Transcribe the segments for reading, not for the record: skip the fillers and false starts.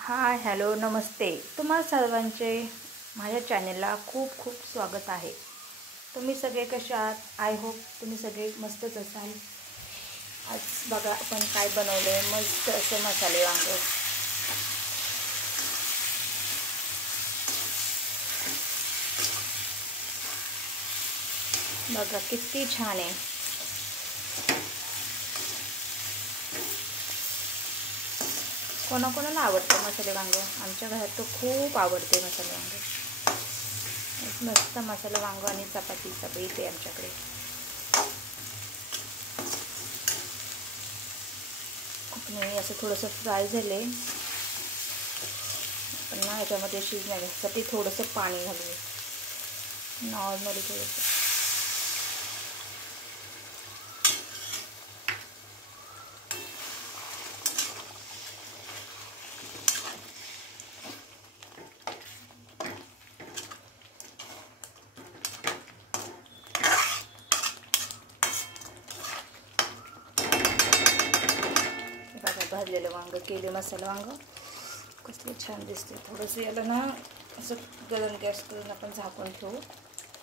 Hi hello नमस्ते, तुम्हा सर्वांचे माझ्या चॅनलला खूप खूप स्वागत आहे। तुम्ही सगळे कसे आहात? आय होप तुम्ही सगळे मस्तच असाल। आज बघा आपण काय बनवले, मस्त असे मसाले वांगे। बघा किती छान आहे। कोणाकोणाला आवडतं मसाले वांगे? आमच्या घरात तर खूप आवडते मसाले वांगे। मस्त मसाला वांगे आणि चपातीचा बेत आहे आमच्याकडे। आपण असं थोडंसं फ्राय झाले पण ना याच्यामध्ये शिजण्यासाठी थोडंसं पाणी घालूया, नॉर्मली थोडंसं। भाजलेलं वांग केले, मसाला वांग कसले छान दिसते। थोडंसं याला ना असं गरम गॅस करून आपण झाकून ठेवू,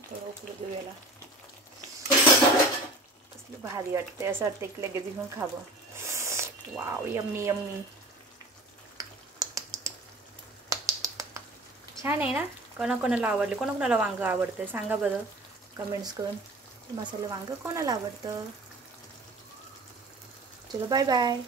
थोडं उकळू देऊ याला। कसलं भारी वाटते, असं वाटते की लगेच घेऊन खावं। वाव, यम्मी यम्मी, छान आहे ना? कोणाकोणाला आवडले, कोणाकोणाला वांग आवडतं सांगा बरं कमेंट्स करून। मसाले वांग कोणाला आवडतं? चलो बाय बाय।